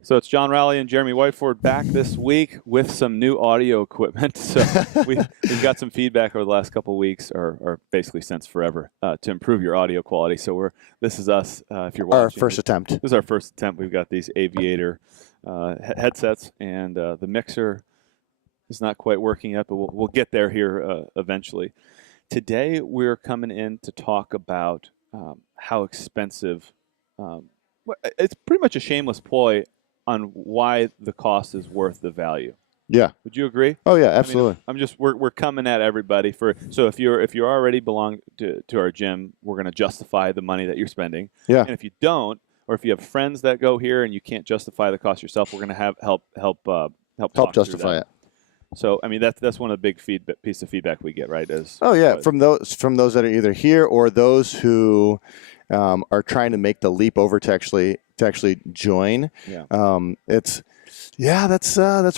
So it's John Rowley and Jeremy Whiteford back this week with some new audio equipment. So we've got some feedback over the last couple of weeks, or basically since forever, to improve your audio quality. So this is us. If you're watching, our first attempt. This is our first attempt. We've got these Aviator headsets, and the mixer is not quite working yet, but we'll get there here eventually. Today we're coming in to talk about how expensive. It's pretty much a shameless ploy on why the cost is worth the value. Yeah. Would you agree? Oh yeah, absolutely. We're coming at everybody so if you already belong to our gym, we're going to justify the money that you're spending. Yeah. And if you don't, or if you have friends that go here and you can't justify the cost yourself, we're going to have help justify it. So I mean that's one of the big piece of feedback we get, right? From those that are either here or those who are trying to make the leap over to actually join. Yeah. That's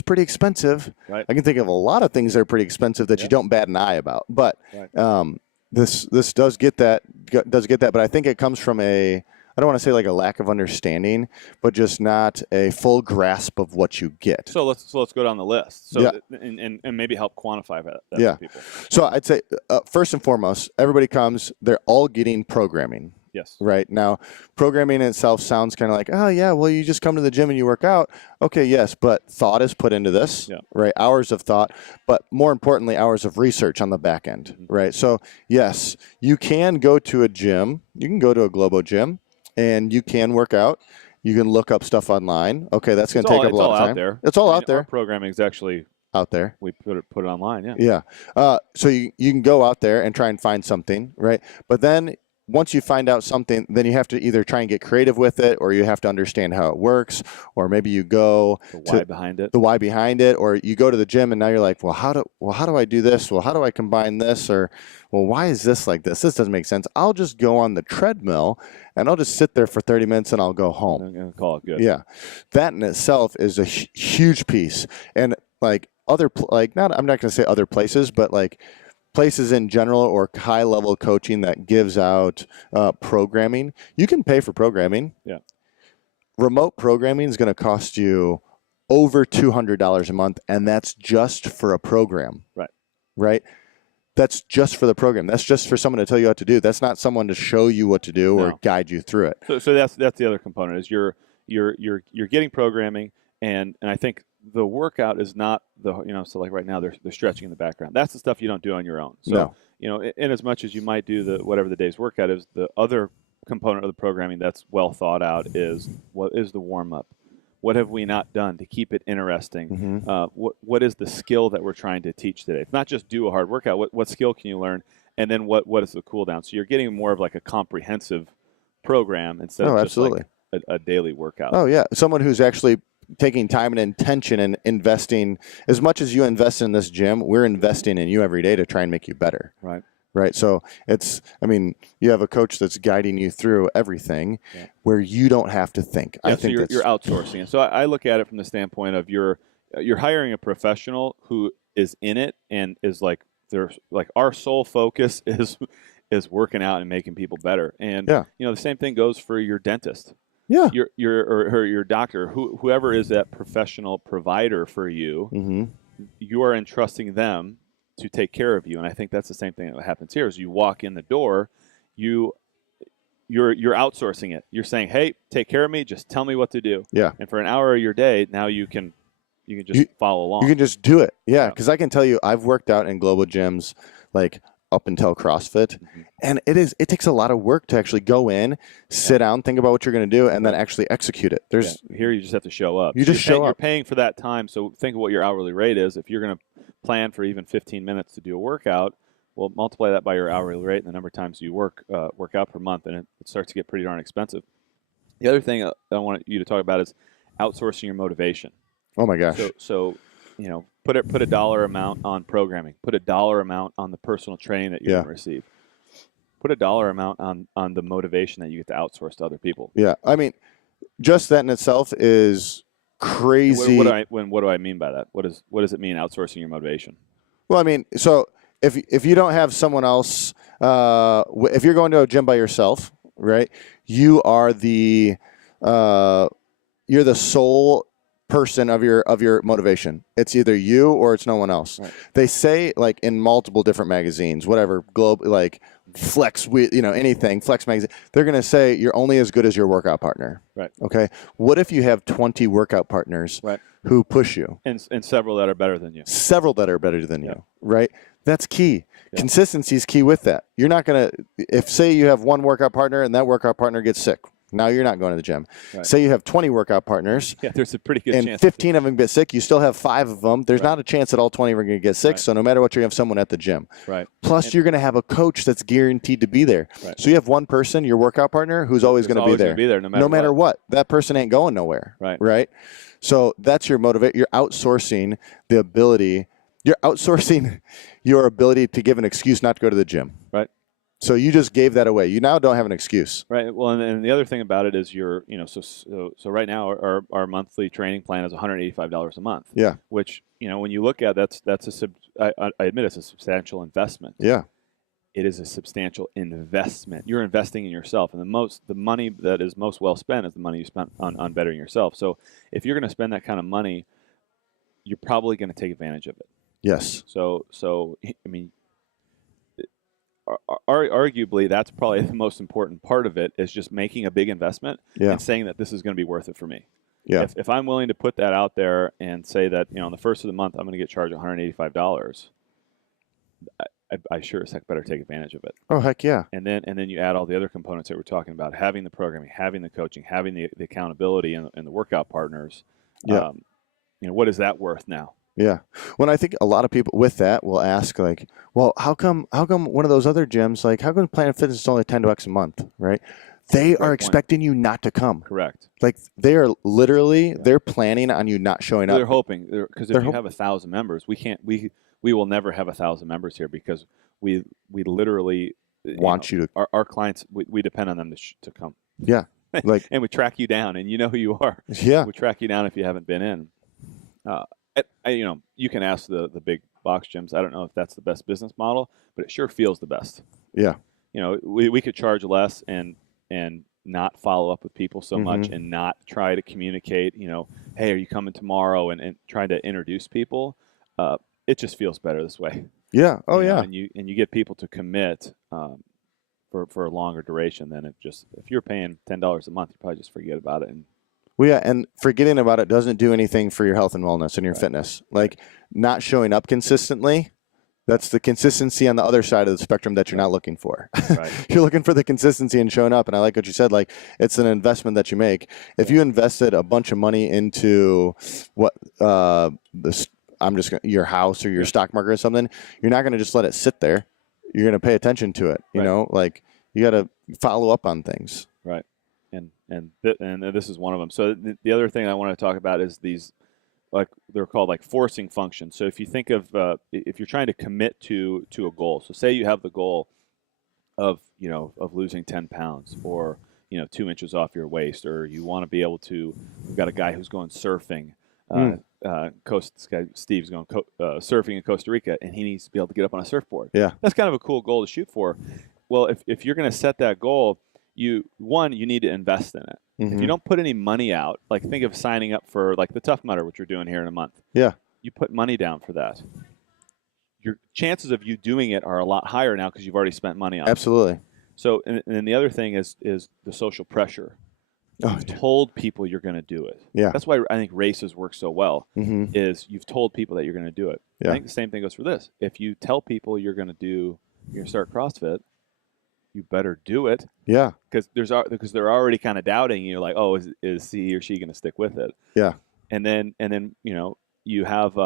pretty expensive. Right. I can think of a lot of things that are pretty expensive that you don't bat an eye about, but right. This does get that. But I think it comes from I don't want to say like a lack of understanding, but just not a full grasp of what you get. So let's go down the list. And maybe help quantify that for people. So I'd say first and foremost, everybody comes. They're all getting programming. Yes. Right now, programming in itself sounds kind of like, oh yeah, well you just come to the gym and you work out. Okay, yes, but thought is put into this, right? Hours of thought, but more importantly, hours of research on the back end, right? So yes, you can go to a gym. You can go to a Globo gym, and you can work out. You can look up stuff online. Okay, that's going to take up a lot of time. It's all out there. Our programming is actually out there. We put it online. Yeah. So you can go out there and try and find something, right? But then once you find out something, then you have to either try and get creative with it, or you have to understand how it works, or maybe you go the why behind it, or you go to the gym and now you're like, well, how do I do this? Well, how do I combine this? Or, well, why is this like this? This doesn't make sense. I'll just go on the treadmill and I'll just sit there for 30 minutes and I'll go home. I'm going to call it good. Yeah. That in itself is a huge piece. And like I'm not going to say other places, but like places in general or high-level coaching that gives out programming, you can pay for programming. Yeah. Remote programming is going to cost you over $200 a month, and that's just for a program. Right? That's just for the program. That's just for someone to tell you what to do. That's not someone to show you what to do or guide you through it. So that's the other component is you're getting programming, and I think the workout is not so like right now they're stretching in the background. That's the stuff you don't do on your own. So in as much as you might do whatever the day's workout is, the other component of the programming that's well thought out is what is the warm up. What have we not done to keep it interesting? What is the skill that we're trying to teach today? It's not just do a hard workout. What skill can you learn? And then what is the cool down? So you're getting more of like a comprehensive program instead of just like a daily workout. Oh yeah, someone who's actually taking time and intention and investing as much as you invest in this gym, we're investing in you every day to try and make you better. Right. So you have a coach that's guiding you through everything where you don't have to think. I think so you're outsourcing it. So I look at it from the standpoint of you're hiring a professional who is in it and is like, our sole focus is working out and making people better. And the same thing goes for your dentist. Yeah, your doctor, whoever is that professional provider for you, you are entrusting them to take care of you, and I think that's the same thing that happens here. Is you walk in the door, you're outsourcing it. You're saying, hey, take care of me. Just tell me what to do. Yeah, and for an hour of your day, now you can just follow along. You can just do it. Yeah, because I can tell you, I've worked out in global gyms like up until CrossFit. And it takes a lot of work to actually go in, sit down, think about what you're going to do, and then actually execute it. Here you just have to show up. You're paying for that time, so think of what your hourly rate is. If you're going to plan for even 15 minutes to do a workout, well, multiply that by your hourly rate and the number of times you work out per month, and it starts to get pretty darn expensive. The other thing I want you to talk about is outsourcing your motivation. Oh my gosh. So put a dollar amount on programming. Put a dollar amount on the personal training that you're going to receive. Put a dollar amount on the motivation that you get to outsource to other people. Yeah, I mean, just that in itself is crazy. What do I mean by that? What does it mean outsourcing your motivation? Well, I mean, so if you don't have someone else, if you're going to a gym by yourself, right? You are the you're the sole person of your motivation. It's either you or it's no one else. Right. They say, like, in multiple different magazines, whatever, Globe, like Flex, anything, Flex magazine, they're going to say you're only as good as your workout partner. Right. Okay. What if you have 20 workout partners who push you? And several that are better than you. Several that are better than you, right? That's key. Yeah. Consistency is key with that. You're not going to, if say you have one workout partner and that workout partner gets sick, now you're not going to the gym. Right. Say you have 20 workout partners. Yeah, there's a pretty good chance. And 15 of them get sick. You still have 5 of them. There's not a chance that all 20 are going to get sick. Right. So no matter what, you have someone at the gym. Right. Plus, you're going to have a coach that's guaranteed to be there. Right. So you have one person, your workout partner, who's always going to be there. No matter what. That person ain't going nowhere. Right. Right. So that's your motivate. You're outsourcing the ability. You're outsourcing your ability to give an excuse not to go to the gym. Right. So you just gave that away. You now don't have an excuse. Right. Well, and the other thing about it is so right now our monthly training plan is $185 a month. Yeah. Which, when you look at I admit it's a substantial investment. Yeah. It is a substantial investment. You're investing in yourself, and the money that is most well spent is the money you spent on bettering yourself. So if you're going to spend that kind of money, you're probably going to take advantage of it. Yes. So I mean, arguably, that's probably the most important part of it, is just making a big investment and saying that this is going to be worth it for me. Yeah. If I'm willing to put that out there and say that, on the first of the month, I'm going to get charged $185, I sure as heck better take advantage of it. Oh, heck yeah. And then you add all the other components that we're talking about, having the programming, having the coaching, having the accountability and the workout partners. Yeah. What is that worth now? Yeah. When I think a lot of people with that will ask, like, well, how come one of those other gyms, like, how come Planet Fitness is only $10 a month, right? They are expecting you not to come. Correct. Like, they are literally, they're planning on you not showing up. They're hoping, because if you have 1,000 members, we will never have 1,000 members here, because we literally want you to. Our clients, we depend on them to come. Yeah. Like, and we track you down, and you know who you are. Yeah. We track you down if you haven't been in. You can ask the big box gyms. I don't know if that's the best business model, but it sure feels the best. Yeah. We could charge less and not follow up with people so much, and not try to communicate, hey, are you coming tomorrow, and try to introduce people. It just feels better this way. Yeah. Oh, yeah. And you get people to commit for a longer duration than if you're paying $10 a month, you probably just forget about it. And well, yeah, and forgetting about it doesn't do anything for your health and wellness and your fitness. Like, not showing up consistently, that's the consistency on the other side of the spectrum that you're not looking for. Right. You're looking for the consistency and showing up, and I like what you said. Like, it's an investment that you make. If you invested a bunch of money into your house or your stock market or something, you're not going to just let it sit there. You're going to pay attention to it. You know, like, you got to follow up on things. Right. And this is one of them. So the other thing I want to talk about is these, like, they're called like forcing functions. So if you think of if you're trying to commit to a goal, so say you have the goal of losing 10 pounds, or 2 inches off your waist, or you want to be able to. We've got a guy who's going surfing. This guy Steve's going surfing in Costa Rica, and he needs to be able to get up on a surfboard. Yeah, that's kind of a cool goal to shoot for. Well, if you're going to set that goal, you need to invest in it. If you don't put any money out, like, think of signing up for, like, the Tough Mudder, which we're doing here in a month. Yeah. You put money down for that. Your chances of you doing it are a lot higher now because you've already spent money on it. Absolutely. So, and then the other thing is the social pressure. You've told people you're going to do it. Yeah. That's why I think races work so well, is you've told people that you're going to do it. Yeah. I think the same thing goes for this. If you tell people you're going to start CrossFit, you better do it. Yeah. Because they're already kind of doubting you, like, oh, is he or she going to stick with it? Yeah. And then you have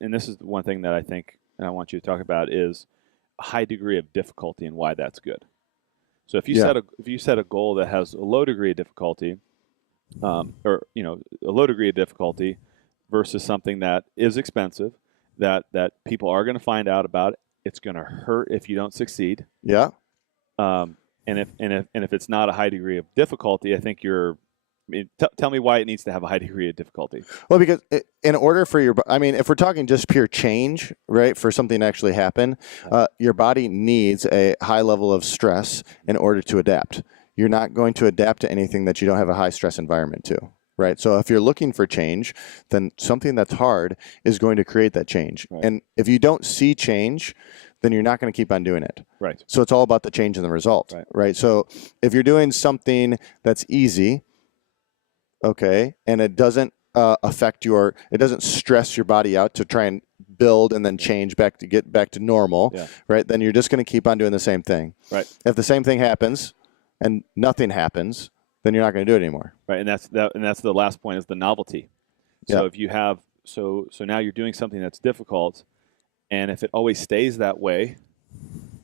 and this is the one thing that I think and I want you to talk about is a high degree of difficulty and why that's good. So if you set a goal that has a low degree of difficulty, or a low degree of difficulty versus something that is expensive, that people are going to find out about, it's going to hurt if you don't succeed. Yeah. And if it's not a high degree of difficulty, I think tell me why it needs to have a high degree of difficulty. Well, because in order for if we're talking just pure change, right, for something to actually happen, your body needs a high level of stress in order to adapt. you're not going to adapt to anything that you don't have a high stress environment to. Right. So if you're looking for change, then something that's hard is going to create that change. Right. And if you don't see change, then you're not going to keep on doing it. Right. So it's all about the change in the result. Right. So if you're doing something that's easy, okay, and it doesn't it doesn't stress your body out to try and build and then change back to get back to normal, right? Then you're just going to keep on doing the same thing. Right. If the same thing happens and nothing happens, then you're not going to do it anymore. Right. And that's the last point, is the novelty. So if you have so now you're doing something that's difficult, and if it always stays that way,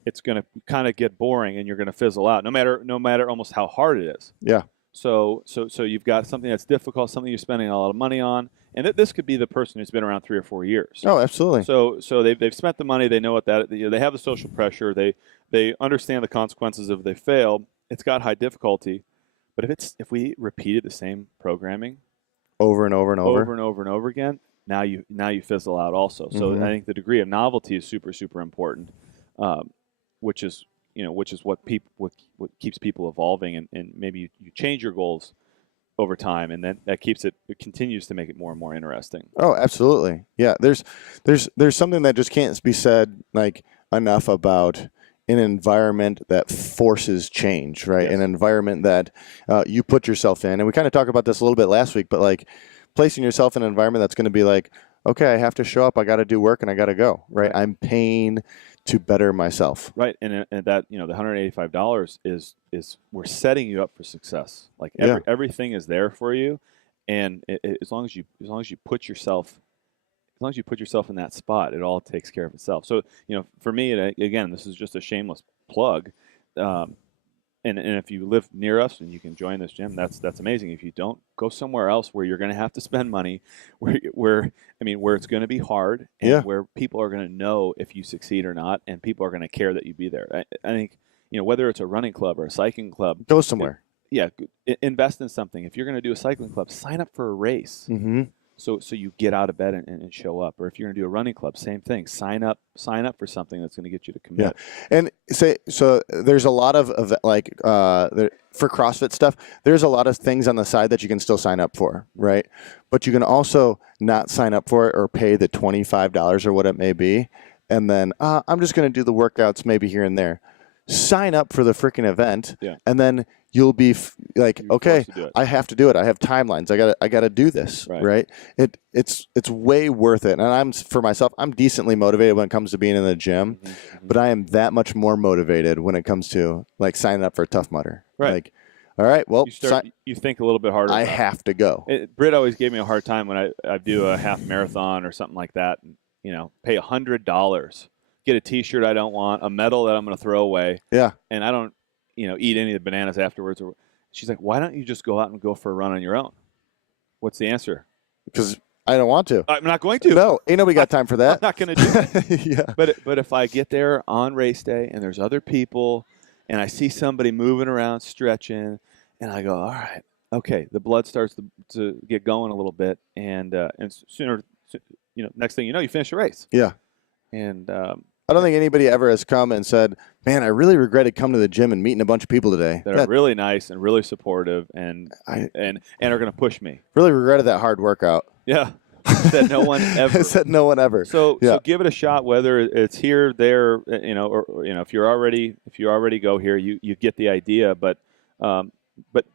it's going to kind of get boring and you're going to fizzle out, no matter almost how hard it is. Yeah. So you've got something that's difficult, something you're spending a lot of money on, and this could be the person who's been around 3 or 4 years. Oh, absolutely. So they've spent the money, they know what that, they have the social pressure, they understand the consequences if they fail. It's got high difficulty, but if we repeated the same programming over and over and over and over and over again, now you fizzle out also. So I think the degree of novelty is super, super important, which is what keeps people evolving, and maybe you change your goals over time, and then it continues to make it more and more interesting. Oh, absolutely. Yeah. There's something that just can't be said like enough about an environment that forces change, right? Yes. An environment that you put yourself in. And we kind of talked about this a little bit last week, but like placing yourself in an environment that's going to be like, okay, I have to show up, I got to do work, and I got to go, right? I'm paying to better myself. Right. And that, the $185 is we're setting you up for success. Like everything is there for you. And as long as you put yourself in that spot, it all takes care of itself. So, for me, again, this is just a shameless plug. And if you live near us and you can join this gym, that's amazing. If you don't, go somewhere else where you're going to have to spend money, where it's going to be hard, and where people are going to know if you succeed or not, and people are going to care that you be there. I think, whether it's a running club or a cycling club, go somewhere. Invest in something. If you're going to do a cycling club, sign up for a race. Mm-hmm. So you get out of bed and show up. Or if you're going to do a running club, same thing. Sign up for something that's going to get you to commit. Yeah. And so there's a lot of for CrossFit stuff, there's a lot of things on the side that you can still sign up for, right? But you can also not sign up for it or pay the $25 or what it may be. And then I'm just going to do the workouts maybe here and there. Sign up for the freaking event, and then you'll be okay, I have to do it. I have timelines. I got to do this, right? It's way worth it. And for myself, I'm decently motivated when it comes to being in the gym, but I am that much more motivated when it comes to like signing up for a Tough Mudder. Right. Like, all right, well, you think a little bit harder. I have to go. Britt always gave me a hard time when I do a half marathon or something like that. Pay $100. Get a T-shirt I don't want, a medal that I'm going to throw away. Yeah. And I don't, eat any of the bananas afterwards. She's like, why don't you just go out and go for a run on your own? What's the answer? Because I don't want to. I'm not going to. No, ain't nobody got time for that. I'm not going to do it. Yeah. But if I get there on race day and there's other people and I see somebody moving around, stretching, and I go, all right, okay, the blood starts to get going a little bit, and sooner, next thing you know, you finish the race. Yeah. And I don't think anybody ever has come and said, man, I really regretted coming to the gym and meeting a bunch of people today. That are really nice and really supportive and are going to push me. Really regretted that hard workout. Yeah. Said no one ever. Said no one ever. So give it a shot, whether it's here, there, or if you already go here, you get the idea. But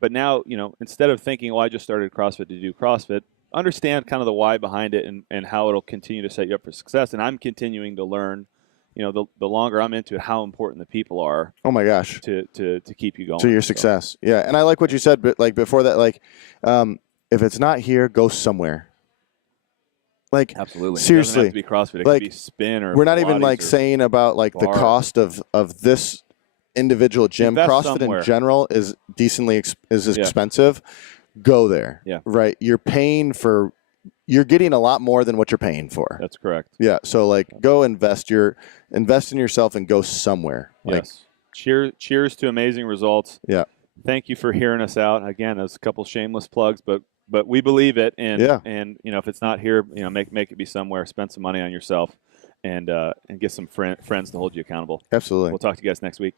now, instead of thinking, I just started CrossFit to do CrossFit, understand kind of the why behind it and how it'll continue to set you up for success. And I'm continuing to learn, the longer I'm into it, how important the people are. Oh my gosh. To keep you going. To your success. Yeah. And I like what you said, but like before that, like, if it's not here, go somewhere. Like, absolutely. Seriously. It doesn't have to be CrossFit. It like, could be spin or we're not even like saying about like bar. The cost of this individual gym. Invest CrossFit somewhere. In general is decently expensive. Go there. Yeah. Right. You're getting a lot more than what you're paying for. That's correct. Yeah. So like go invest in yourself and go somewhere. Yes. Cheers to amazing results. Yeah. Thank you for hearing us out. Again, there's a couple shameless plugs, but we believe it. And if it's not here, make it be somewhere. Spend some money on yourself and get some friends to hold you accountable. Absolutely. We'll talk to you guys next week.